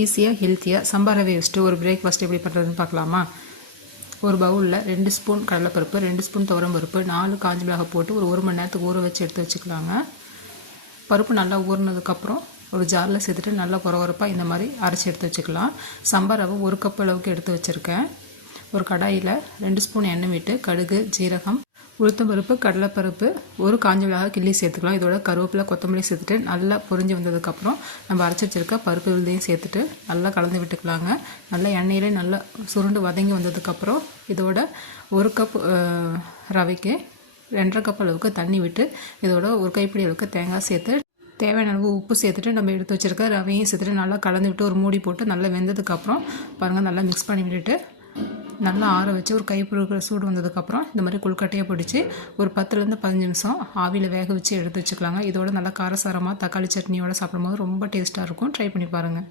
ஈஸியாக ஹெல்த்தியாக சம்பா ரவை வச்சுட்டு ஒரு பிரேக்ஃபாஸ்ட் எப்படி பண்ணுறதுன்னு பார்க்கலாமா? ஒரு பவுலில் ரெண்டு ஸ்பூன் கடலைப்பருப்பு ரெண்டு ஸ்பூன் துவரம்பருப்பு நாலு காஞ்ச மிளகாய் போட்டு ஒரு ஒரு மணி நேரத்துக்கு ஊற வச்சு எடுத்து வச்சுக்கலாங்க. பருப்பு நல்லா ஊறினதுக்கப்புறம் ஒரு ஜாரில் சேர்த்துட்டு நல்லா குறவரப்பாக இந்த மாதிரி அரைச்சி எடுத்து வச்சுக்கலாம். சம்பா ரவை ஒரு கப் அளவுக்கு எடுத்து வச்சுருக்கேன். ஒரு கடாயில் ரெண்டு ஸ்பூன் எண்ணெய் விட்டு கடுகு ஜீரகம் உளுத்தம்பருப்பு கடலைப்பருப்பு ஒரு காஞ்ச மிளகாய் கிள்ளி சேர்த்துக்கலாம். இதோட கருவேப்பிலை கொத்தமல்லி சேர்த்துட்டு நல்லா பொரிஞ்சு வந்ததுக்கப்புறம் நம்ம அரைச்சி வச்சிருக்க பருப்பு விழுதையும் சேர்த்துட்டு நல்லா கலந்து விட்டுக்கலாங்க. நல்லா எண்ணெயிலே நல்லா சுருண்டு வதங்கி வந்ததுக்கப்புறம் இதோட ஒரு கப் ரவைக்கு ரெண்டரை கப் அளவுக்கு தண்ணி விட்டு இதோட ஒரு கைப்பிடி அளவுக்கு தேங்காய் சேர்த்து தேவையான அளவு உப்பு சேர்த்துட்டு நம்ம எடுத்து வச்சுருக்க ரவையும் சேர்த்துட்டு நல்லா கலந்து விட்டு ஒரு மூடி போட்டு நல்லா வெந்ததுக்கப்புறம் பாருங்கள் நல்லா மிக்ஸ் பண்ணி விட்டுட்டு நல்லா ஆற வச்சு ஒரு கைப்புழுக்கிற சூடு வந்ததுக்கப்புறம் இந்த மாதிரி கொழுக்கட்டையாக பிடிச்சி ஒரு பத்துலேருந்து பதினஞ்சு நிமிஷம் ஆவியில் வேக வச்சு எடுத்து வச்சுக்கலாங்க. இதோட நல்லா காரசாரமாக தக்காளி சட்னியோட சாப்பிடும்போது ரொம்ப டேஸ்ட்டாக இருக்கும். ட்ரை பண்ணி பாருங்கள்